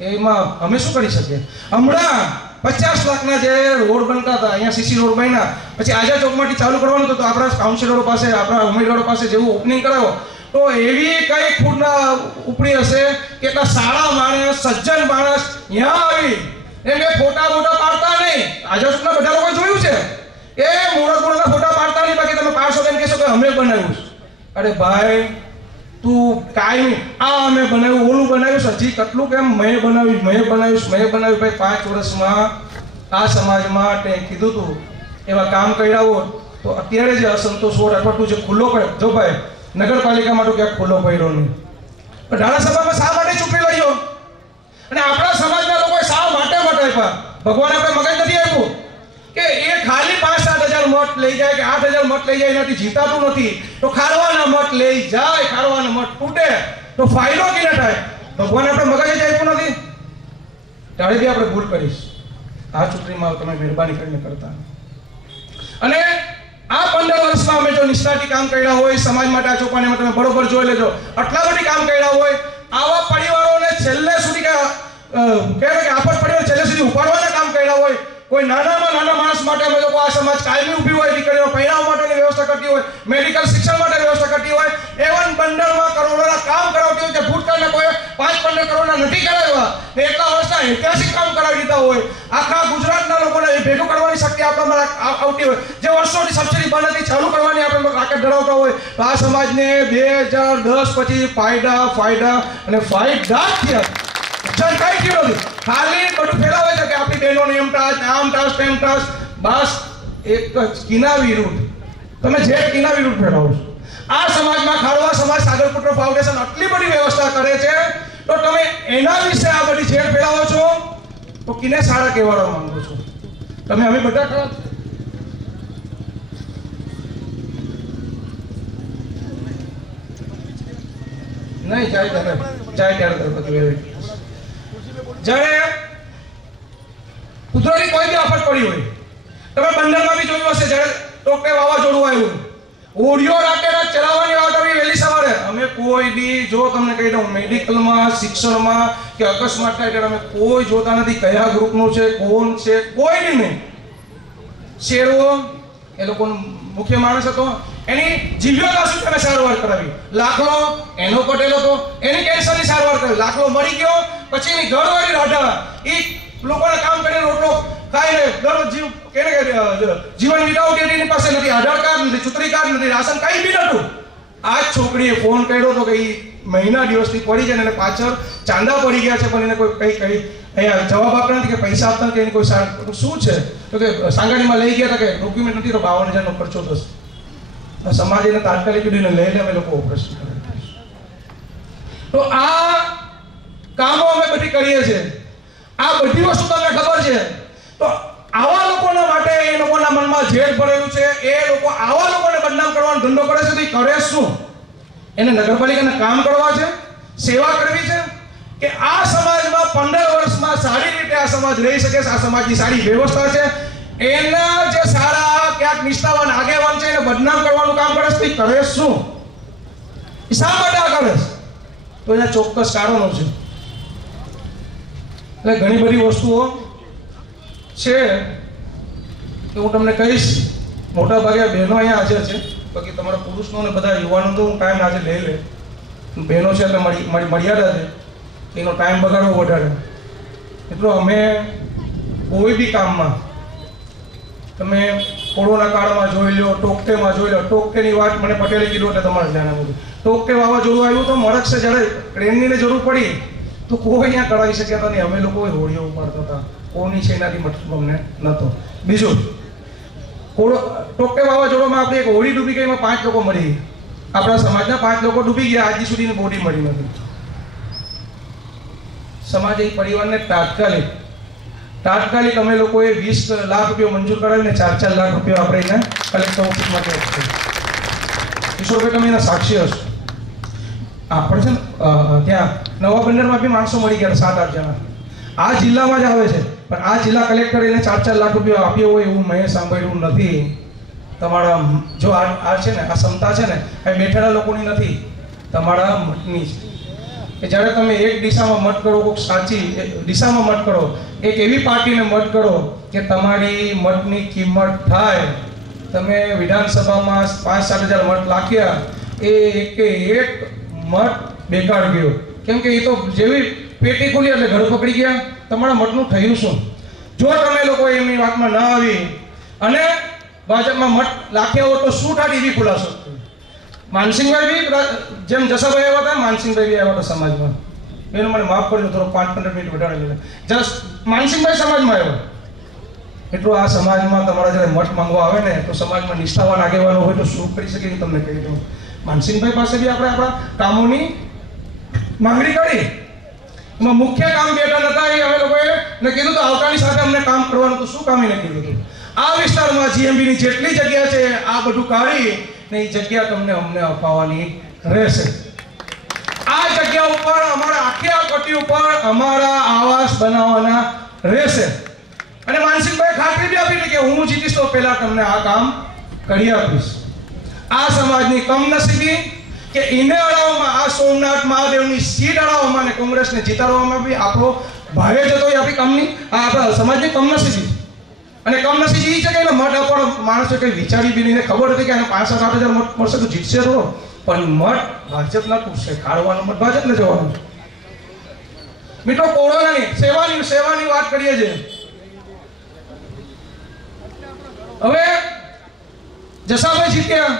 એમાં અમે શું કરી શકીએ? હમણાં 50 લાખના જે રોડ બનતા હતા, અહીંયા સીસી રોડ બન્યા, પછી આઝાદ ચોકમાંથી ચાલુ કરવાનું હતું, તો આપણા કાઉન્સિલરો પાસે, આપણા ઉમેદવારો પાસે જેવું ઓપનિંગ કરાવો તો એવી કઈ ખૂટના ઉપડી હશે કે એટલા સારા માણસ, સજ્જન માણસ અહીંયા આવી એમ કે ફોટા પાડતા નહીં. આઝાદ ચોકના બધા લોકો જોયું છે એ મૂળના ફોટા પાડતા નહીં, બાકી તમે પાડશો તો એમ કહેશો કે અમે બનાવ્યું છે. અરે ભાઈ, તું કાંઈ આ અમે બનાવ્યું, ઓલું બનાવ્યું, હજી કેટલું કેમ મેં બનાવ્યું ભાઈ. 5 વર્ષમાં આ સમાજમાં તે કીધું તું એવા કામ કર્યા હોત તો અત્યારે જે અસંતોષ હોત અથવા તું જે ખુલ્લો પડ્યો, જો ભાઈ નગરપાલિકામાં તો ક્યાંક ખુલ્લો પડ્યો નહીં, પણ ધારાસભામાં શા માટે ચૂંટણી લડ્યો? અને આપણા સમાજના લોકોએ શા માટે આપ્યા? ભગવાન આપણે મગજ નથી આપ્યું કે એ ખાલી 5-7 હજાર મત લઈ જાય કે 8 હજાર મત લઈ જાય, એનાથી જીતાતું નથી. તો ખારવાના મત લઈ જાય, ખારવાના મત તૂટે તો ફાયદો કેને થાય? ભગવાન આપણે મગજ જ આપ્યું નથી. ત્યારે બી આપણે ભૂલ કરીશ. આ ચૂંટણીમાં તમે મહેરબાની કરીને કરતા. અને આ 15 વર્ષમાં અમે જો નિષ્ઠાથી કામ કર્યા હોય, સમાજ માટે આ ચોપાનેમાં તમે બરોબર જોઈ લેજો, આટલા બધી કામ કર્યા હોય, આવા પરિવારોને છેલ્લે સુધી કે આફત પરિવાર છેલ્લે સુધી ઉપાડવાના કામ કર્યા હોય, કોઈ નાનામાં નાના માણસ માટે અમે લોકો આ સમાજ કાયમી ઊભી હોય, દીકરીઓ પહેરાવ માટેની વ્યવસ્થા કરતી હોય, મેડિકલ શિક્ષણ માટે વ્યવસ્થા કરતી હોય, એવન બંડલમાં કરોડોના કામ કરાવતી હોય કે ભૂતકાળના કોઈ 5-15 કરોડના નથી કરાવ્યા ને એટલા વર્ષના ઐતિહાસિક કામ કરાવી દીધા હોય, આખા ગુજરાતના લોકોને ભેગું કરવાની શક્તિ આપણામાં આવતી હોય, જે વર્ષોથી સબસિડી બંધ હતી ચાલુ કરવાની આપણે રાકેટ ધરાવતા હોય, તો આ સમાજને 2010 પછી ફાયદા અને ફાયદા થયા. કઈ થયું નથી, ખાલી બધું ફેલાવે છે કે આપણી બહેનોને એમ ટાસ, આમ ટાસ, તેમ ટાસ. બસ એક જ કિના વિરુદ્ધ, તમે જે કિના વિરુદ્ધ ફેલાવો છો. આ સમાજમાં ખારવા સમાજ સાગરપુત્ર ફાઉન્ડેશન આટલી બધી વ્યવસ્થા કરે છે, તો તમે એના વિશે આ બધી ઝેર ફેલાવો છો, તો કિને સારા કહેવાડવા માંગો છો? તમે અમે બધા ખરાબ નહીં જાય ત્યારે જ્યારે કુદરતી કોઈ બી આફત પડી હોય, તમે બંદરમાં બી જોયું હશે, જ્યારે ટોકે વાવાઝોડું આવ્યું, ઓડિયો રાકેટ ચલાવવાની વાત આવી વહેલી સવારે. અમે કોઈ બી, જો તમને કહી દઉં, મેડિકલમાં, શિક્ષણમાં કે અકસ્માત થાય ત્યારે અમે કોઈ જોતા નથી કયા ગ્રુપનું છે, કોણ છે, કોઈ બી નહીં. શેરવો એ લોકોનો મુખ્ય માણસ હતો, એની જીવ્યતા સુધી તમે સારવાર કરાવી. લાખલો એનો પટેલ હતો, એની કેન્સરની સારવાર કરાવી. લાખલો મરી ગયો પછી એની ઘરવાળી રાઢા એ લોકોને કામ કરીને રોટલો ખાઈને દરરોજ જીવન વિતાવતી એની પાસે નથી આધાર કાર્ડ, નથી ચૂંટણી કાર્ડ, નથી રાશન, કઈ બી નતું. આ છોકરીએ ફોન કર્યો હતો કે એ મહિના દિવસથી પડી છે ને એને પાછળ ચાંદા પડી ગયા છે, પણ એને કોઈ કઈ અહીંયા જવાબ આપતા નથી કે પૈસા આપતા નથી, એની કોઈ શું છે તો કે સાંગાણીમાં લઈ ગયા હતા કે ડોક્યુમેન્ટ નથી તો 52,000નો ખર્ચો થશે. સમાજ એને તાત્કાલિક લઈને લઈને અમે લોકો ઓપરેશન કરે. તો આ કામો અમે બધી કરીએ છીએ. આ બધી વસ્તુ તમને ખબર છે, તો આવા લોકોના માટે એ લોકોના મનમાં ઝેર ભરેલું છે, એ લોકો આવા લોકોને બદનામ કરવાનો ધંધો કરે છે. તો એ કરે શું? એને નગરપાલિકાના કામ કરવા છે, સેવા કરવી છે, કે આ સમાજમાં 15 વર્ષમાં સારી રીતે આ સમાજ રહી શકે છે, આ સમાજની સારી વ્યવસ્થા છે, એના જે સારા ક્યાંક નિષ્ઠાવાન આગેવાન છે એને બદનામ કરવાનું કામ કરે છે. કરે શું? શા માટે આ કરે છે? તો એના ચોક્કસ કારણો છે. એટલે ઘણી બધી વસ્તુઓ છે કે હું તમને કહીશ. મોટા ભાગે બહેનો અહીંયા હાજર છે, બાકી તમારા પુરુષનો અને બધા યુવાનો તો હું ટાઈમ આજે લઈ લે. બહેનો છે એટલે મર્યાદા છે, એનો ટાઈમ બગાડવો વધારે. એટલો અમે કોઈ બી કામમાં, તમે કોરોના કાળમાં જોઈ લો, ટોકટેમાં જોઈ લો, ટોકટેની વાત મને પટેલે કીધું એટલે તમારે ધ્યાન આપવું. ટોકટે વાવાઝોડું આવ્યું તો મરકસે જ્યારે ટ્રેનની જરૂર પડી તો કોઈ અહીંયા કરાવી શક્યા હતા નહીં. અમે લોકો હોડીઓ ઉપાડતા હતા, કોની છે એનાથી મતલબ અમને નહોતો. બીજું, ટોકટે વાવાઝોડામાં આપણે એક હોડી ડૂબી ગઈ, એમાં 5 લોકો મરી ગયા. આપણા સમાજના 5 લોકો ડૂબી ગયા, આજ સુધીની બોડી મળી નથી. સમાજે એ પરિવારને તાત્કાલિક અમે લોકોએ 20 લાખ રૂપિયા મંજૂર કરાવીને 4 લાખ રૂપિયા આપણે એને કલેક્ટર ઓફિસમાં આપ્યા. કિશોરભાઈ તમે એના સાક્ષી હશો. આપણે છે ને ત્યાં નવા બંદરમાં બી માણસો મળી ગયા 7-8 જણા. આ જિલ્લામાં જ આવે છે, પણ આ જિલ્લા કલેક્ટર એને 4 લાખ રૂપિયા આપ્યો હોય એવું મેં સાંભળ્યું નથી. તમારા જો આ છે ને, આ ક્ષમતા છે ને, એ બેઠેલા લોકોની નથી, તમારા મતની છે. કે જ્યારે તમે એક દિશામાં મત કરો, કોઈક સાચી દિશામાં મત કરો, એક એવી પાર્ટીને મત કરો કે તમારી મતની કિંમત થાય. તમે વિધાનસભામાં 5-7 હજાર મત લાખ્યા, એ એક મત બેકાર ગયો. કેમ કે એ તો જેવી પેટી ખુલી એટલે ઘર પકડી ગયા. તમારા મતનું થયું શું? જો તમે લોકો એમની વાતમાં ના આવી અને ભાજપમાં મત લાખ્યા હો તો શું થાય એવી ખુલાસો. માનસિંહભાઈ બી જેમ જસાભાઈ આવ્યા હતા, માનસિંહભાઈ બી આવ્યા હતા સમાજમાં. એનું મને માફ કરજો, થોડો 5-15 મિનિટ વધારે. જસ્ટ માનસિંહભાઈ સમાજમાં આવ્યો. એટલું આ સમાજમાં તમારા જ્યારે મત માંગવા આવે ને તો સમાજમાં નિષ્ઠાવાન આગેવાનો હોય તો શું કરી શકે એ તમને કહી દઉં. માનસિંહભાઈ પાસે બી આપણે આપણા કામોની માંગણી કરી. એમાં મુખ્ય કામ બેઠા નતા એ અમે લોકોએ ને કીધું તો આવતાની સાથે અમને કામ કરવાનું. તો શું કામ એને કીધું હતું? આ વિસ્તારમાં જીએમબીની જેટલી જગ્યા છે આ બધું કાઢી ને એ જગ્યા તમને અમને અપાવવાની રહેશે. આ જગ્યા ઉપર અમારા આખી આ પટ્ટી ઉપર અમારા આવાસ બનાવવાના રહેશે. અને માનસિંહભાઈ ખાતરી બી આપી કે હું જીતીશ તો પહેલા તમને આ કામ કરી આપીશ. આ સમાજની કમનસીબી કે એને અડાવવામાં, આ સોમનાથ મહાદેવની સીટ અડાવવામાં અને કોંગ્રેસને જીતાડવામાં બી આપણો ભારે જતો એ આપણી કામની આ આપણા સમાજની કમનસીબી. અને કમનસીબી એ છે કે એને મત આપવાનો માણસો કંઈ વિચારી બી નહીં. ખબર હતી કે એને 5-7 હજાર મત મળશે તો જીતશે તો, પણ મત ભાજપના પૂછશે, કાઢવાનો મત ભાજપને જવાનો. મિત્રો, કોરોનાની સેવાની વાત કરીએ છીએ. હવે જસાભાઈ જીત્યા,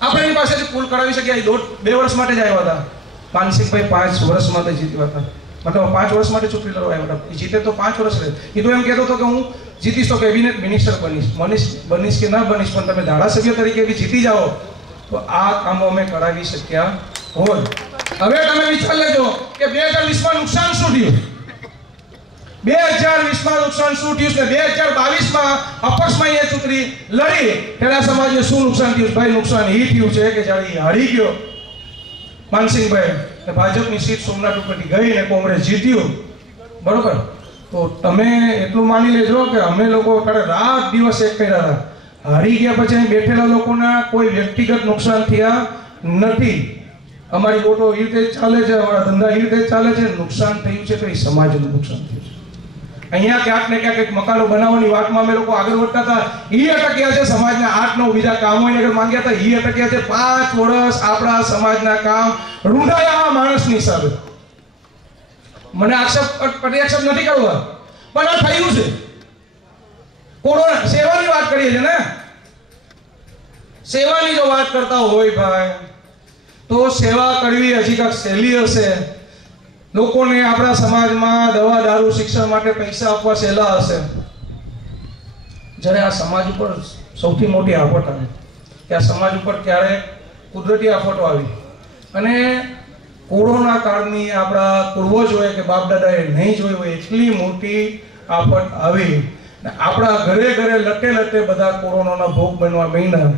આપણે એની પાસેથી પુલ કરાવી શક્યા. 2 વર્ષ માટે જ આવ્યા હતા. માનસિંહભાઈ 5 વર્ષ માટે જીત્યા હતા. મતલબ 5 વર્ષ માટે ચૂંટણી લડવા આવ્યા હતા. જીતે તો 5 વર્ષ રહે. એ તો એમ કહેતો હતો કે હું જીતીશ તો કેબિનેટ મિનિસ્ટર બનીશ કે ના બનીશ, પણ તમે ધારાસભ્ય તરીકે બી જીતી જાઓ તો આ કામો અમે કરાવી શક્યા હોય. હવે તમે વિચાર લેજો કે 2020માં નુકસાન શું થયું. 2020માં નુકસાન શું થયું ને 2022માં અપક્ષમાં એ ચૂંટણી લડી ત્યારે સમાજને શું નુકસાન થયું? ભાઈ, નુકસાન એ થયું છે કે જ્યારે હારી ગયો માનસિંહભાઈ, ભાજપની સીટ સોમનાથ ઉપરથી ગઈ ને કોંગ્રેસ જીત્યું, બરોબર? તો તમે એટલું માની લેજો કે અમે લોકો ત્યારે રાત દિવસ એક કર્યા હતા. હારી ગયા પછી અહીં બેઠેલા લોકોના કોઈ વ્યક્તિગત નુકસાન થયા નથી. અમારી વોટો એ રીતે ચાલે છે, અમારા ધંધા એ રીતે ચાલે છે. નુકસાન થયું છે તો એ સમાજનું નુકસાન થયું છે. અહીંયા ક્યાંક ને ક્યાંક એક મકાનો બનાવવાની વાતમાં અમે લોકો આગળ વધતા હતા, એ અટક્યા છે. સમાજના 8-9 બીજા કામો આગળ માંગ્યા હતા, એ અટક્યા છે. 5 વર્ષ આપણા સમાજના કામ રૂંધાયા માણસની હિસાબે. મને પ્રત્યાક્ષેપ નથી કરવા, પણ આ થયું છે. કોરોના સેવાની વાત કરીએ છીએ ને, સેવાની જો વાત કરતા હોય ભાઈ તો સેવા કરવી હજી કાંઈક સહેલી હશે. લોકોને આપણા સમાજમાં દવા દારૂ શિક્ષણ માટે પૈસા આપવા સહેલા હશે. જ્યારે આ સમાજ ઉપર સૌથી મોટી આફત આવી કે આ સમાજ ઉપર ક્યારે કુદરતી આફતો આવી અને કોરોના કાળની આપણા પૂર્વજોએ કે બાપ દાદાએ નહીં જોઈ હોય એટલી મોટી આફત આવી. આપણા ઘરે ઘરે લટે બધા કોરોનાના ભોગ બનવા માંડ્યા.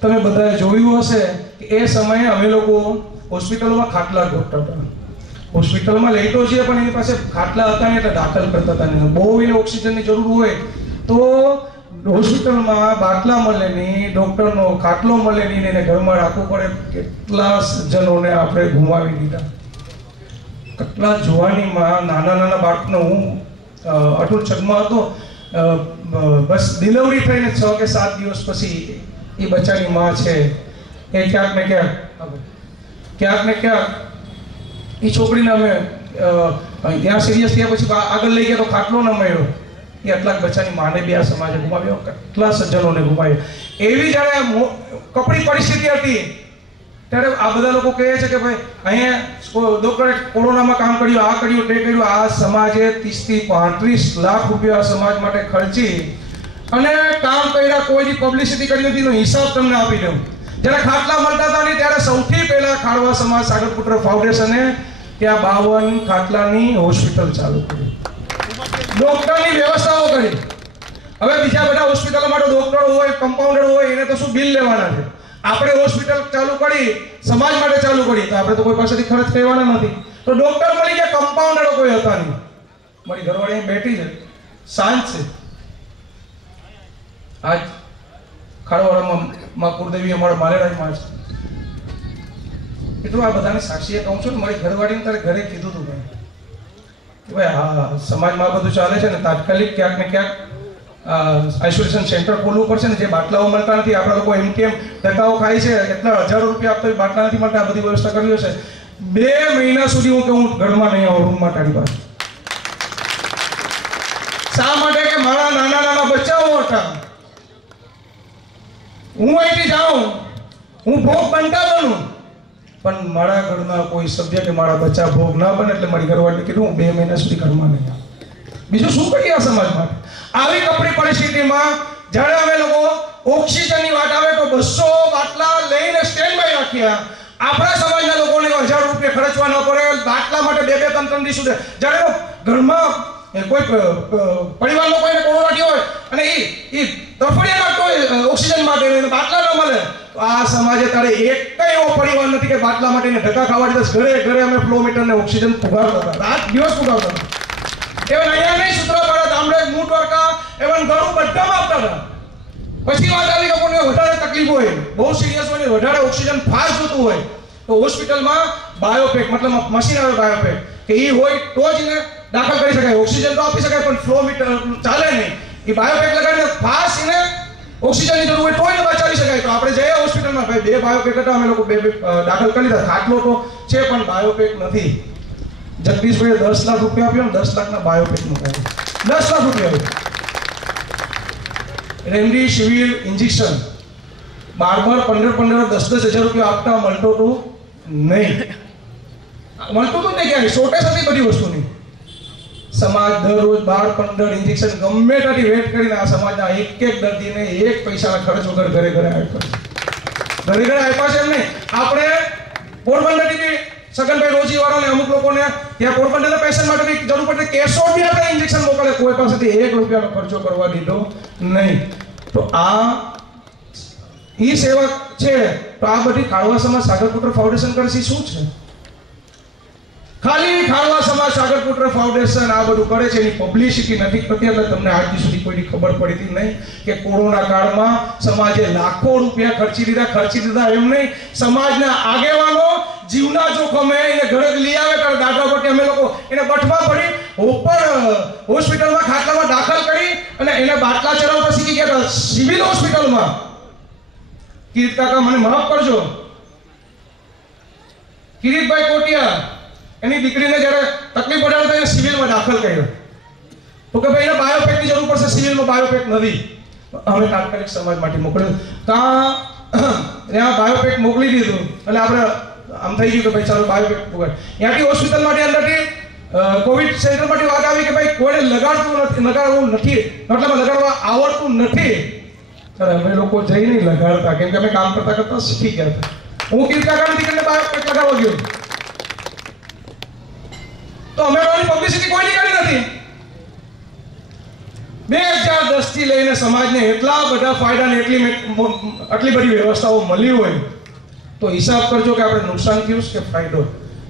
તમે બધાએ જોયું હશે કે એ સમયે અમે લોકો હોસ્પિટલમાં ખાટલા ગોઠવતા હતા. હોસ્પિટલમાં લઈ તો છીએ પણ એની પાસે ખાટલા હતા ને એટલે દાખલ કરતા હતા નહીં. બહુ એને ઓક્સિજનની જરૂર હોય તો હોસ્પિટલમાં બાટલા મળે નહીં, ડૉક્ટરનો ખાટલો મળે નહીં, એને ઘરમાં રાખવું પડે. કેટલા જનોને આપણે ગુમાવી દીધા. કેટલા જુવાનીમાં નાના બાળકનો હું અટૂટ છગમાં હતો. બસ ડિલિવરી થઈને 6 કે 7 દિવસ પછી એ બચ્ચાની માં છે એ ક્યાંક ને ક્યાંક એ છોકરીને અમે ત્યાં સિરિયસ થયા પછી આગળ લઈ ગયા તો ખાટલો ન મળ્યો. એ આટલા બચ્ચાની માને બી આ સમાજે ગુમાવ્યો, કેટલા સજ્જનોને ગુમાવ્યો. એવી જ્યારે કપરી પરિસ્થિતિ હતી ત્યારે આ બધા લોકો કહે છે કે ભાઈ અહીંયા ડોક્ટરે કોરોનામાં કામ કર્યું, આ કર્યું, તે કર્યું. આ સમાજે 30 થી 35 લાખ રૂપિયા સમાજ માટે ખર્ચી અને કામ કર્યા, કોઈની પબ્લિસિટી કરી નથી. એનો હિસાબ તમને આપી દઉં. જ્યારે ખાટલા મળતા હતા ને ત્યારે સૌથી પહેલા ખારવા સમાજ સાગરપુત્ર ફાઉન્ડેશને ત્યાં 52 ખાટલાની હોસ્પિટલ ચાલુ કરી, ડોક્ટરની વ્યવસ્થાઓ કરી. હવે બીજા બધા હોસ્પિટલોમાં તો ડોક્ટર હોય, કમ્પાઉન્ડર હોય, એને તો શું બિલ લેવાના છે. આપણે હોસ્પિટલ ચાલુ કરી, સમાજ માટે ચાલુ કરી તો આપણે તો કોઈ પાસેથી ખર્ચ કરવાના નથી. તો ડોક્ટર મળી ગયા, કમ્પાઉન્ડરો કોઈ હતા નહીં. મારી ઘરવાળી અહીં બેઠી છે, શાંત છે. આજ ખારવાડામાં માં કુળદેવી અમારા માલેરાજમાં છે. એટલું આ બધાને સાક્ષીએ કહું છું ને, મારી ઘરવાળીને તારે ઘરે કીધું હતું ભાઈ કે ભાઈ હા સમાજમાં આ બધું ચાલે છે ને, તાત્કાલિક ક્યાંક ને ક્યાંક આઇસોલેશન સેન્ટર ખોલવું પડશે ને. જે બાટલાઓ મળતા નથી, આપણા લોકો એમ કેમ ધક્કાઓ ખાય છે, એટલા હજારો રૂપિયા આપતા બાટલા નથી મળતા, આ બધી વ્યવસ્થા કરી છે. 2 મહિના સુધી હું કે હું ઘરમાં નહીં આવું, રૂમમાં તારી પાસે. શા માટે? કે મારા નાના બચ્ચાઓ હતા. હું અહીંથી જાઉં, હું ભોગ બનતા બનું, પણ મારા ઘરના કોઈ સભ્ય કે મારા બચ્ચા ભોગ ના બને. એટલે મારી ઘરવાળીને કીધું હું 2 મહિના સુધી ઘરમાં નહીં આવું. બીજું શું કરીએ આ સમાજ માટે? આવી કપરી પરિસ્થિતિમાં જ્યારે અમે લોકો ઓક્સિજનની વાત આવે તો 200 બાટલા લઈને સ્ટેન્ડ બાય રાખ્યા. આપણા સમાજના લોકોને 1000 રૂપિયા ખર્ચવા ન પડે બાટલા માટે 2-3 દિવસ સુધી. જ્યારે ઘરમાં કોઈ પરિવારનો કોઈને કોરોના થયો હોય અને એ તરફડિયા નાખતો હોય ઓક્સિજન માટે, બાટલા ન મળે, તો આ સમાજે તારે એક એવો પરિવાર નથી કે બાટલા માટે ધક્કા ખાવા દીધા. ઘરે અમે ફ્લોમીટરને ઓક્સિજન પુગાડતા હતા, રાત દિવસ પુગાડતા હતા. એવન અહીંયા નહીં, સૂત્રાપાડા, ગામડે, મૂળ દ્વારકા, એવન ઘણું બધામાં આપતા હતા. પછી વાત આવી લોકોને વધારે તકલીફ હોય, બહુ સિરિયસ હોય, વધારે ઓક્સિજન ફાસ્ટ જોતું હોય તો હોસ્પિટલમાં બાયોપેક, મતલબ મશીન આવે બાયોપેક, કે એ હોય તો જ એને દાખલ કરી શકાય. ઓક્સિજન તો આપી શકાય પણ ફ્લો મીટર ચાલે નહીં. એ બાયોપેક લગાડીને ફાસ્ટ એને ઓક્સિજનની જરૂર હોય તો એને બચાવી શકાય. તો આપણે જઈએ હોસ્પિટલમાં, ભાઈ 2 બાયોપેક હતા, અમે લોકો 2 દાખલ કરી દીધા. ખાટલો તો છે પણ બાયોપેક નથી. જગદીશભાઈએ 10 લાખ રૂપિયા આપ્યો ને 10 લાખના બાયોપેક મુકાવ્યો. 10 લાખ રૂપિયા. રેમડેસિવિર ઇન્જેક્શન 12-15, 10-10 હજાર રૂપિયા આપતા મળતો તો નહીં. મળતું તો નહીં, ક્યાંય શોર્ટેજ હતી બધી વસ્તુની. સમાજ દરરોજ 12-15 ઇન્જેક્શન ગમે ત્યાંથી વેટ કરીને આ સમાજના એક દર્દીને 1 પૈસાના ખર્ચ વગર ઘરે આપ્યા છે. ઘરે આપ્યા છે એમ નહીં. આપણે પોરબંદરથી સગનભાઈ રોજી વાળાને અમુક લોકોને ત્યાં પોરબંદરના પેશન્ટ માટે બી જરૂર પડે કેસો બી આપણે ઇન્જેક્શન મોકલે, કોઈ પાસેથી 1 રૂપિયાનો ખર્ચો કરવા દીધો નહીં. તો આ ઈ સેવા છે. તો આ બધી ખારવા સમાજ સાગરપુત્ર ફાઉન્ડેશન કરશે શું છે? ખાલી ખારવા સમાજ સાગરપુત્ર ફાઉન્ડેશન આ બધું કરે છે, એની પબ્લિસિટી નથી કરતી. એટલે તમને આજ સુધી કોઈની ખબર પડતી નહીં કે કોરોના કાળમાં સમાજે લાખો રૂપિયા ખર્ચી દીધા. એમ નહીં, સમાજના આગેવાનો જીવના જોખમે એને ઘરે લઈ આવે ત્યારે દાદા પટ્ટી અમે લોકો એને બઠમાં પડી ઉપર હોસ્પિટલમાં ખાટલામાં દાખલ કરી અને એને બાટલા ચડાવતા શીખી ગયા. સિવિલ હોસ્પિટલમાં કિરીટ કાકા મને માફ કરજો, કિરીટભાઈ કોટિયા એની દીકરીને જ્યારે તકલીફ પડાવી તો એને સિવિલમાં દાખલ કર્યો. તો કે ભાઈ એને બાયોપેકની જરૂર પડશે, સિવિલમાં બાયોપેક નથી. અમે તાત્કાલિક સમાજમાંથી મોકલ્યું, ત્યાં બાયોપેક મોકલી દીધું. એટલે આપણે આમ થઈ ગયું કે ભાઈ ચાલો બાયોપેક પુગાડ. ત્યાંથી હોસ્પિટલમાંથી અંદરથી કોવિડ સેન્ટરમાંથી વાત આવી કે ભાઈ કોઈને લગાડવું નથી, મતલબ લગાડવા આવડતું નથી. ત્યારે અમે લોકો જઈને લગાડતા, કેમ કે અમે કામ કરતા શીખી ગયા હતા. હું કિરીટ કાકાની દીકરીને બાયોપેક લગાવવા ગયો તો અમે પબ્લિસિટી કોઈ કરી નથી. 2010 થી લઈને સમાજને એટલા બધા ફાયદા ને આટલી બધી વ્યવસ્થાઓ મળી હોય તો હિસાબ કરજો કે આપણે નુકસાન થયું કે ફાયદો.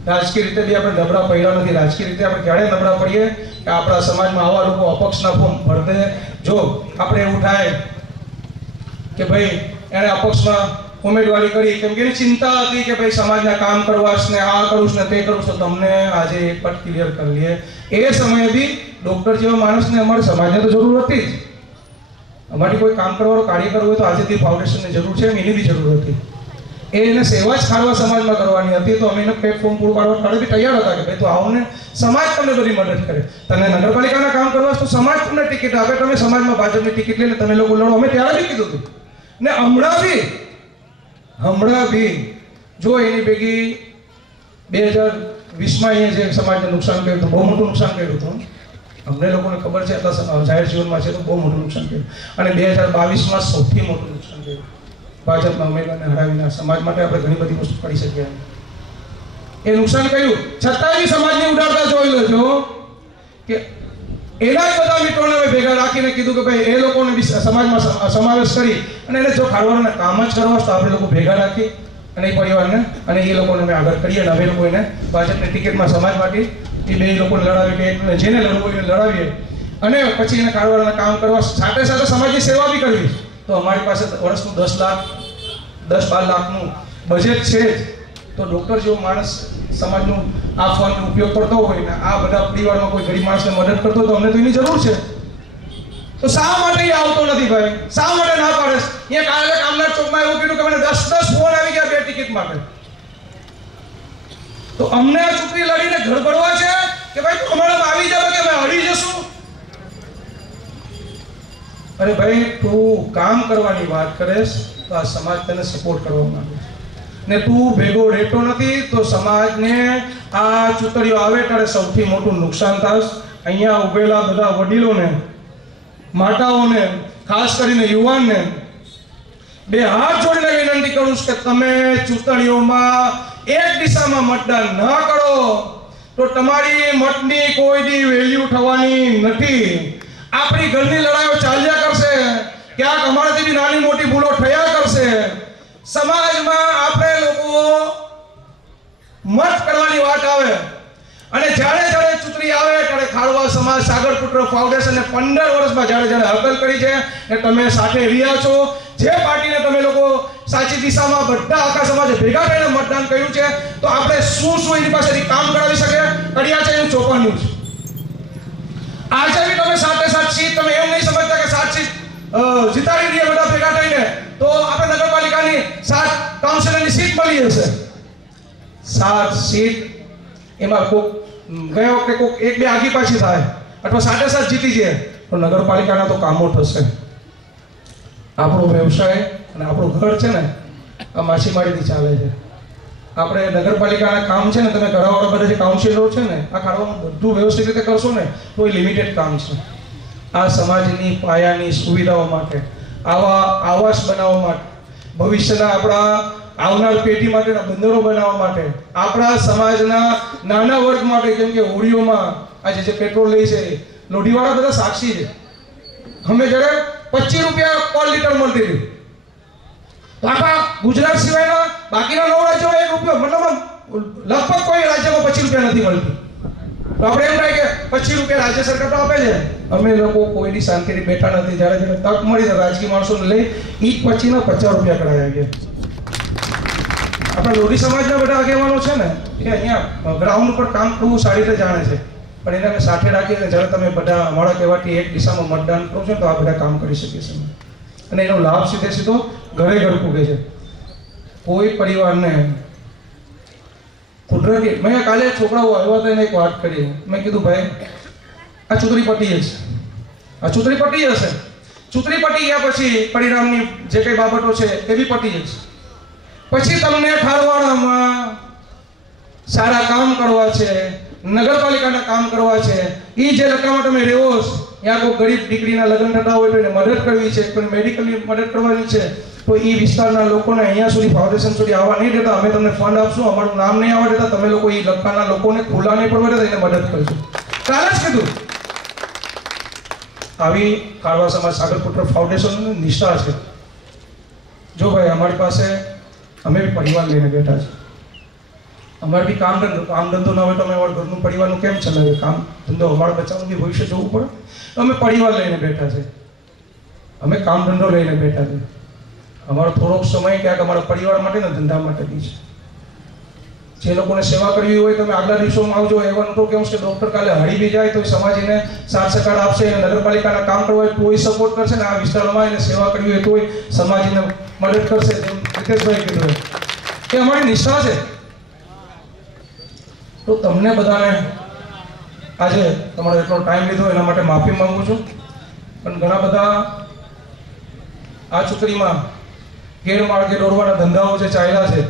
રાજકીય રીતે બી આપણે નબળા પડ્યા નથી. રાજકીય રીતે આપણે ક્યારે નબળા પડીએ કે આપણા સમાજમાં આવા લોકો અપક્ષના ફોર્મ ભરતે. જો આપણે એવું થાય કે ભાઈ એને અપક્ષમાં ઉમેદવારી કરી કેમ કે એની ચિંતા હતી કે ભાઈ સમાજના કામ કરવા ને આ કરું ને તે કરું તો તમને આજે એક પટ ક્લિયર કરી લઈએ. એ સમયે બી ડોક્ટર જેવા માણસને અમારા સમાજને તો જરૂર હતી જ. અમારી કોઈ કામ કરવાનો કાર્યકર હોય તો આજે ફાઉન્ડેશનની જરૂર છે, એની બી જરૂર હતી. એને સેવા જ ખારવા સમાજમાં કરવાની હતી. તો અમે એને પ્લેટફોર્મ પૂરું પાડવા બી તૈયાર હતા કે ભાઈ તું આવો ને, સમાજ તમને બધી મદદ કરે. તને નગરપાલિકાના કામ કરવા તો સમાજ તમને ટિકિટ આપે, તમે સમાજમાં ભાજપની ટિકિટ લઈને તમે લોકો લડો. અમે ત્યારે બી કીધું હતું ને હમણાં બી જો એની ભેગી 2020માં અહીંયા જે સમાજને નુકસાન કર્યું હતું, બહુ મોટું નુકસાન કર્યું હતું. અમને લોકોને ખબર છે એટલા જાહેર જીવનમાં છે તો બહુ મોટું નુકસાન કર્યું. અને 2022માં સૌથી મોટું નુકસાન કર્યું. ભાજપના ઉમેદવારને હરાવીને સમાજ માટે આપણે ઘણી બધી વસ્તુ કરી શકીએ. એ નુકસાન કર્યું છતાં બી સમાજની ઉડાડતા જોઈ લેજો કે એના જ બધા મિત્રોને અમે ભેગા રાખીને કીધું કે ભાઈ એ લોકોને બી સમાજમાં સમાવેશ કરી અને એને જો ખાડવાના કામ જ કરવા તો આપણે લોકો ભેગા રાખી અને એ પરિવારને અને એ લોકોને અમે આગળ કરીએ. અને અમે લોકો એને ભાજપની ટિકિટમાં સમાજમાંથી એ 2 લોકોને લડાવી કે જેને લડવું હોય એને લડાવીએ અને પછી એને ખાડવાના કામ કરવા સાથે સાથે સમાજની સેવા બી કરવી. તો અમારી પાસે વર્ષનું 10-12 લાખનું બજેટ છે જ. તો ડૉક્ટર જેવો માણસ સમાજનું આ ફોનનો ઉપયોગ કરતો હોય ને આ બધા પરિવારમાં કોઈ ગરીબ માણસને મદદ કરતો હોય તો અમને તો એની જરૂર છે. તો શા માટે એ આવતો નથી ભાઈ? શા માટે ના પાડે? એ કાલે કામના ચોકમાં એવું કીધું કે મને 10 ફોન આવી ગયા 2 ટિકિટ માટે. તો અમને આ ચૂંટણી લડીને ઘર ભરવા છે કે ભાઈ તું અમારામાં આવી જાવ કે અમે હરી જશું? અરે ભાઈ તું કામ કરવાની વાત કરેશ તો આ સમાજ તને સપોર્ટ કરવા માંગે છે ને તું ભેગો રહેતો નથી તો સમાજને આ ચૂંટણીઓ આવે ત્યારે સૌથી મોટું નુકસાન થાય. અહીંયા ઉભેલા બધા વડીલોને, માતાઓને, ખાસ કરીને યુવાનને બે હાથ જોડીને વિનંતી કરું છું કે તમે ચૂંટણીઓમાં એક દિશામાં મતદાન ન કરો તો તમારી મતની કોઈ દી વેલ્યુ થવાની નથી. આપણી ઘરની લડાઈઓ ચાલ્યા કરશે, ક્યાંક અમારાથી બી નાની મોટી ભૂલો થયા કરશે. સમાજમાં આપણે લોકો મત કરવાની વાત આવે અને જ્યારે ચૂંટણી આવે ત્યારે ખારવા સમાજ સાગરપુત્ર ફાઉન્ડેશનને 15 વર્ષમાં જ્યારે હકલ કરી છે ને તમે સાથે રહ્યા છો. જે પાર્ટીને તમે લોકો સાચી દિશામાં બધા આખા સમાજે ભેગા થઈને મતદાન કર્યું છે તો આપણે શું એની પાસેથી કામ કરાવી શકે કર્યા છે એનું ચોપાન્યું છે. આજે બી તમે સાથે સીટ તમે એમ નહીં સમજતા કે 7 સીટ જીતાડી દઈએ બધા ભેગા થઈને તો આપણે નગરપાલિકાની 7 કાઉન્સિલરની સીટ મળી હશે. 7 સીટ એમાં કોક ગયા વખતે કોક 1-2 આગી પાછી થાય અથવા 7 જીતી જાય તો નગરપાલિકાના તો કામો થશે. આપણો વ્યવસાય અને આપણું ઘર છે ને આ માછીમારીથી ચાલે છે. આપણે નગરપાલિકાના કામ છે ને તમે ઘરવાળા બધા જે કાઉન્સિલરો છે ને આ કાઢવામાં બધું વ્યવસ્થિત રીતે કરશો ને તો એ લિમિટેડ કામ છે. આ સમાજની પાયાની સુવિધાઓ માટે, આવા આવાસ બનાવવા માટે, ભવિષ્યના આપણા આવનાર પેઢી માટેના બંદરો બનાવવા માટે, આપણા સમાજના નાના વર્ગ માટે, જેમ કે હોળીઓમાં આજે જે પેટ્રોલ લે છે લોઢીવાળા બધા સાક્ષી છે. અમે જ્યારે 25 રૂપિયા પર લીટર મળતી હતી આખા ગુજરાત સિવાયના બાકીના 9 રાજ્યોમાં 1 રૂપિયો મતલબ લગભગ કોઈ રાજ્યમાં 25 રૂપિયા નથી મળતી. તો આપણે એમ થાય કે 25 રૂપિયા રાજ્ય સરકાર તો આપે છે. અમે લોકો કોઈની શાંતિથી બેઠા નથી. જ્યારે તક મળી તો રાજકીય માણસોને લઈ ઈ 25 ના 50 રૂપિયા કરાવી આવીએ. આપણા લોઢી સમાજના બધા આગેવાનો છે ને એ અહીંયા ગ્રાઉન્ડ પર કામ કરવું સારી રીતે જાણે છે પણ એને અમે સાથે રાખીને જ્યારે તમે બધા અમારા કહેવાથી એક દિશામાં મતદાન કરો છો તો આ બધા કામ કરી શકીએ છીએ અને એનો લાભ સીધો ઘરે ઘર પૂગે છે. કોઈ પરિવારને કુદરતી મેં કાલે છોકરાઓ આવ્યા હતા એને એક વાત કરી. મેં કીધું ભાઈ આ ચૂંટણી પટી જશે, આ ચૂંટણી પટી જશે. ચૂંટણી પટી ગયા પછી પરિણામની જે કઈ બાબતો છે એ બી પટી જશે. પછી તમને ઠારવાડામાં સારા કામ કરવા છે, નગરપાલિકાના કામ કરવા છે. એ જે લકામાં તમે રહેવો યા કોઈ ગરીબ દીકરીના લગ્ન થતા હોય તો એને મદદ કરવી છે, કોઈ મેડિકલની મદદ કરવાની છે તો એ વિસ્તારના લોકોને અહીંયા સુધી ફાઉન્ડેશન સુધી આવવા નહીં દેતા. અમે તમને ફંડ આપશું, અમારું નામ નહીં આવવા દેતા. તમે લોકો એ લકાના લોકોને ખુલ્લા નહીં પડવા દેતા, એને મદદ કરજો. કાલે જ કીધું. આવી ખારવા સમાજ સાગરપુત્ર ફાઉન્ડેશનની નિષ્ઠા છે. જો ભાઈ અમારી પાસે અમે બી પરિવાર લઈને બેઠા છે. અમારે બી કામ ધંધો ના હોય તો અમે અમારા ઘરનું પરિવારનું કેમ ચલાવીએ? કામ ધંધો અમારા બચ્ચાનું બી ભવિષ્ય જોવું પડે. અમે પરિવાર લઈને બેઠા છે, અમે કામ ધંધો લઈને બેઠા છે. અમારો થોડોક સમય ક્યાંક અમારા પરિવાર માટે ને ધંધા માટે બી છે. જે લોકોને સેવા કરવી હોય તમે આગલા દિવસોમાં આવજો. એવાનું તો કેવું છે ડૉક્ટર કાલે હળી બી જાય તો સમાજ એને સાથ સહકાર આપશે, એને નગરપાલિકાના કામ કરવા હોય તોય સપોર્ટ કરશે ને આ વિસ્તારોમાં એને સેવા કરવી હોય તોય સમાજ એને મદદ કરશે. જેમ રિતેશભાઈ કીધું એ અમારી નિષ્ઠા છે. તો તમને બધાને આજે તમારો એટલો ટાઈમ લીધો એના માટે માફી માંગુ છું. પણ ઘણા બધા આ ચૂંટણીમાં ગેરમાર્ગે દોરવાના ધંધાઓ જે ચાલ્યા છે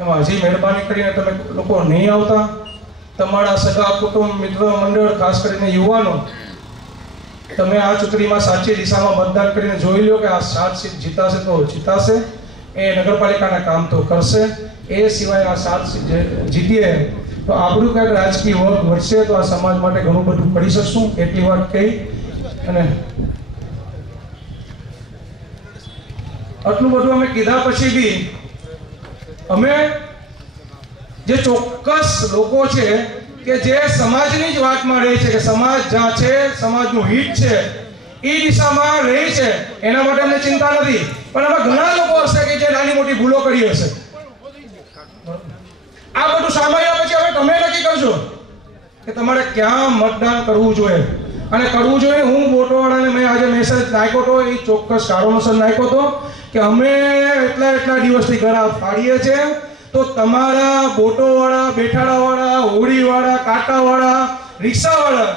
એમાં હજી મહેરબાની કરીને તમે લોકો નહીં આવતા. તમારા સગા કુટુંબ મિત્ર મંડળ ખાસ કરીને યુવાનો તમે આ ચૂંટણીમાં સાચી દિશામાં મતદાન કરીને જોઈ લો કે આ 7 સીટ જીતાશે તો જીતાશે. એ નગરપાલિકાના કામ તો કરશે. એ સિવાય આ 7 સીટ જીતીએ તો આપણું કંઈક રાજકીય વર્ગ વધશે તો આ સમાજ માટે ઘણું બધું કરી શકશું. એટલી વાત કહી અને આટલું બધું અમે કીધા પછી બી અમે જે ચોક્કસ લોકો છે કે જે સમાજની જ વાતમાં રહે છે કે સમાજ જ્યાં છે સમાજનું હિત છે એ દિશામાં રહે છે એના માટે અમને ચિંતા નથી. પણ આમાં ઘણા લોકો હશે કે જે નાની મોટી ભૂલો કરી હશે. આ બધું સાંભળ્યા પછી હવે તમે નક્કી કરજો કે તમારે ક્યાં મતદાન કરવું જોઈએ અને કરવું જોઈએ. હું બોટોવાળાને મેં આજે મેસેજ નાખ્યો હતો, એ ચોક્કસ કારણોસર નાખ્યો હતો કે અમે એટલા દિવસથી ઘર ફાડીએ છીએ, તો તમારા બોટોવાળા, બેઠાડાવાળા, હોડીવાળા, કાંટાવાળા, રિક્ષાવાળા,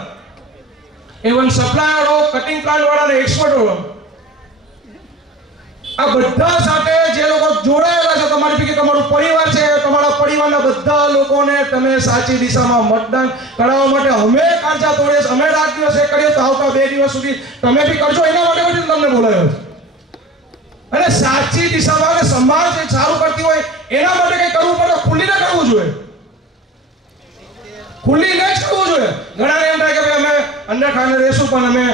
એવન સપ્લાયરો, કટિંગ પ્લાન્ટ ને એક્સપોર્ટરો, આ બધા સાથે જે લોકો જોડાયેલા છે તમારી પૈકી, તમારું પરિવાર છે, તમારા પરિવારના બધા લોકોને તમે સાચી દિશામાં મતદાન કરાવવા માટે અમે કાંચા તોડીએ, અમે રાત દિવસ એક કરીએ, તો આવતા 2 દિવસ સુધી તમે બી કરજો. એના માટે બધી તમને બોલાવ્યો છે. અને સાચી દિશામાં અને સમાજ સારું કરતી હોય એના માટે કંઈ કરવું પડે, ખુલ્લીને કરવું જોઈએ, ખુલ્લીને જ કરવું જોઈએ. ઘણાને એમ થાય કે ભાઈ અમે અંદર ખાને રહેશું પણ અમે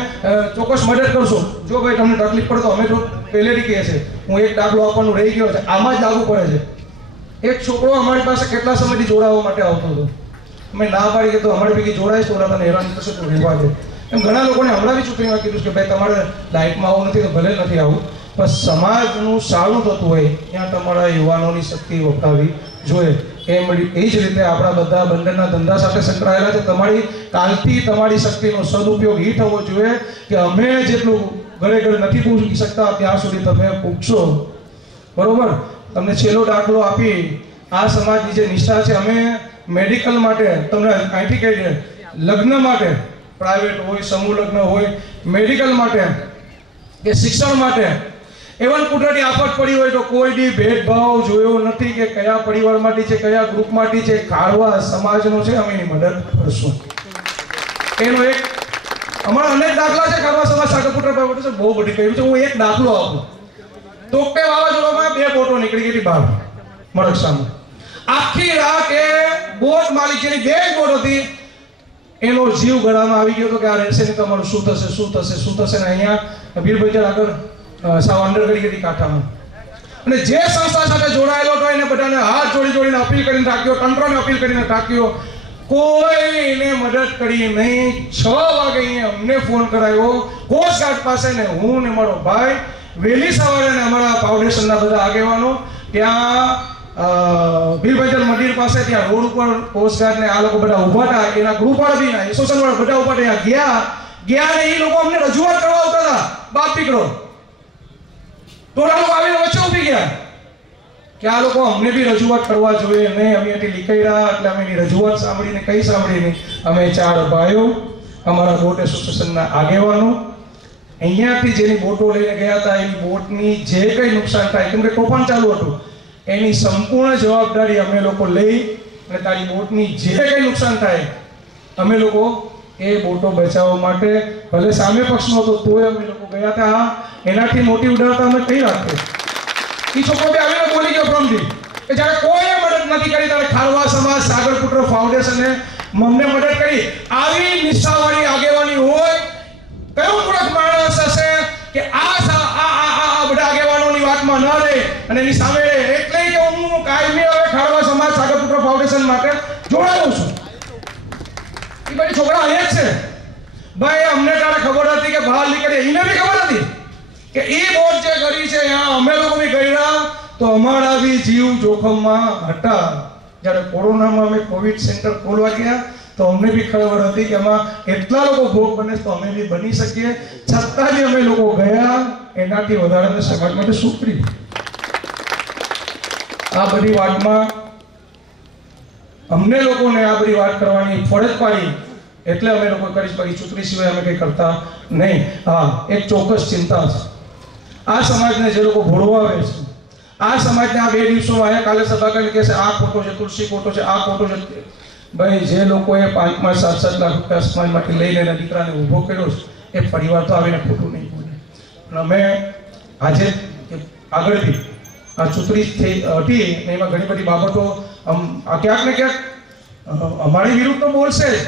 ચોક્કસ મદદ કરશું. જો ભાઈ તમને તકલીફ પડે તો અમે તો પહેલેથી કહીએ છીએ, હું એક દાખલો આપવાનું રહી ગયો છે, આમાં જ લાગુ પડે છે. એક છોકરો અમારી પાસે કેટલા સમયથી જોડાવા માટે આવતો હતો, અમે ના પાડી કે તો અમારી પૈકી જોડાઈશ તો તને હેરાન થશે તો રહેવા દે. એમ ઘણા લોકોને હમણાં બી ચૂંટણીમાં કીધું કે ભાઈ તમારે લાઈફમાં આવું નથી તો ભલે નથી આવું, પણ સમાજનું સારું થતું હોય ત્યાં તમારા યુવાનોની શક્તિ વપરાવી જોઈએ. એ જ રીતે આપણા બધા બંદરના ધંધા સાથે સંકળાયેલા છે. તમારી કાલથી તમારી શક્તિનો સદુપયોગ એ થવો જોઈએ કે અમે જેટલું ઘરે નથી પૂછી શકતા ત્યાં સુધી તમે પૂછશો. બરોબર? તમને છેલ્લો દાખલો આપી, આ સમાજની જે નિષ્ઠા છે, અમે મેડિકલ માટે તમને અહીંથી કહી દે, લગ્ન માટે, પ્રાઇવેટ હોય, સમૂહ લગ્ન હોય, મેડિકલ માટે કે શિક્ષણ માટે, એવન કુદરતી આફત પડી હોય તો કોઈ બી ભેદભાવ જોયો નથી કે કયા પરિવારમાંથી છે, કયા ગ્રુપમાંથી છે. ખારવા સમાજનો છે, અમે એની મદદ કરશું. એનો એક અમારા અનેક દાખલા છે. ખારવા સમાજ સાગરપુત્ર બાબતે છે, બહુ બધી કહ્યું છે. હું એક દાખલો આપું. તોપે વાવાઝોડામાં 2 બોટો નીકળી ગઈ હતી બહાર મરકસામાં. આખી રાત એ બોટ માલિક જેની 2 બોટ હતી એનો જીવ ગળામાં આવી ગયો હતો કે આ રહેશે ને તમારું શું થશે, શું થશે, શું થશે. ને અહીંયા વીરબજાર આગળ સાવ અંદર કરી હતી કાંઠામાં. અને જે સંસ્થા સાથે જોડાયેલો હતો એને બધાને હાથ જોડીને અપીલ કરીને રાખ્યો, તંત્રને અપીલ કરીને રાખ્યો, કોઈને મદદ કરી નહીં. 6 વાગે અહીંયા અમને ફોન કરાયો કોસ્ટગાર્ડ પાસે ને હું ને મારો ભાઈ વહેલી સવારે ને અમારા ફાઉન્ડેશનના બધા આગેવાનો ત્યાં વીરબજાર મંદિર પાસે ત્યાં રોડ ઉપર કોસ્ટગાર્ડ ને આ લોકો બધા ઉભા હતા, એના ગ્રુપ વાળા બી ના એસોસિએશન વાળા બધા ઉભા ત્યાં ગયા ને એ લોકો અમને રજૂઆત કરવા આવતા હતા. બાપ દીકરો ટોળા લોકો આવીને વચ્ચે ઉભી ગયા કે આ લોકો અમને બી રજૂઆત કરવા જોઈએ નહીં. અમે અહીંથી લીખાઈ રહ્યા એટલે અમે એની રજૂઆત સાંભળીને કઈ સાંભળીને અમે 4 ભાઈઓ, અમારા બોટ એસોસિએશનના આગેવાનો, અહીંયાથી જેની બોટો લઈને ગયા હતા એની બોટની જે કંઈ નુકસાન થાય, કેમ કે તોફાન ચાલુ હતું, એની સંપૂર્ણ જવાબદારી અમે લોકો લઈ અને તારી બોટની જે કંઈ નુકસાન થાય અમે લોકો એ બોટો બચાવવા માટે, ભલે સામે પક્ષનો હતો તોય અમે લોકો ગયા હતા. એનાથી મોટી ઉડાવતા અમે કઈ રાખીએ. એ છોકરો બી આવીને બોલી ગયો પ્રમથી કે જ્યારે કોઈએ મદદ નથી કરી ત્યારે ખારવા સમાજ સાગરપુત્ર ફાઉન્ડેશને અમને મદદ કરી. આવી નિષ્ઠાવાળી આગેવાની હોય કયો મૂર્ખ માણસ હશે કે આ બધા આગેવાનોની વાતમાં ન રહે અને એની સામે રહે. એટલે કે હું કાયમી હવે ખારવા સમાજ સાગરપુત્ર ફાઉન્ડેશન માટે જોડાયો છું. એ બધી છોકરા અહીંયા જ છે ભાઈ. અમને ત્યારે ખબર હતી કે બહાર નીકળે, એને બી ખબર હતી કે એ બોટ જે કરી છે ત્યાં અમે લોકો બી ગયા તો અમારા બી જીવ જોખમમાં હતા. જ્યારે કોરોનામાં અમે કોવિડ સેન્ટર ખોલવા ગયા તો અમને બી ખબર હતી કે આમાં એટલા લોકો ભોગ બને તો અમે બી બની શકીએ. છતાં બી અમે લોકો ગયા. એનાથી વધારે અમે સમાજ માટે શું કર્યું? આ બધી વાતમાં અમને લોકોને આ બધી વાત કરવાની ફરજ પાડી એટલે અમે લોકો કરી બાકી ચૂંટણી સિવાય અમે કંઈ કરતા નહીં. હા, એક ચોક્કસ ચિંતા છે. આ સમાજને જે લોકો ભોળવા આવે છે, આ સમાજને આ 2 દિવસોમાં અહીંયા કાલે સભા કરીને કહે છે આ ખોટો છે, તુલસી ખોટો છે, આ ખોટો છે. ભાઈ, જે લોકોએ 5-5, 7-7 લાખ રૂપિયા સમાજમાંથી લઈને એના દીકરાને ઊભો કર્યો છે એ પરિવાર તો આવીને ખોટું નહીં બોલે. અમે આજે આગળથી આ ચૂંટણી હતી એમાં ઘણી બધી બાબતો ક્યાંક ને ક્યાંક અમારી વિરુદ્ધ તો બોલશે જ,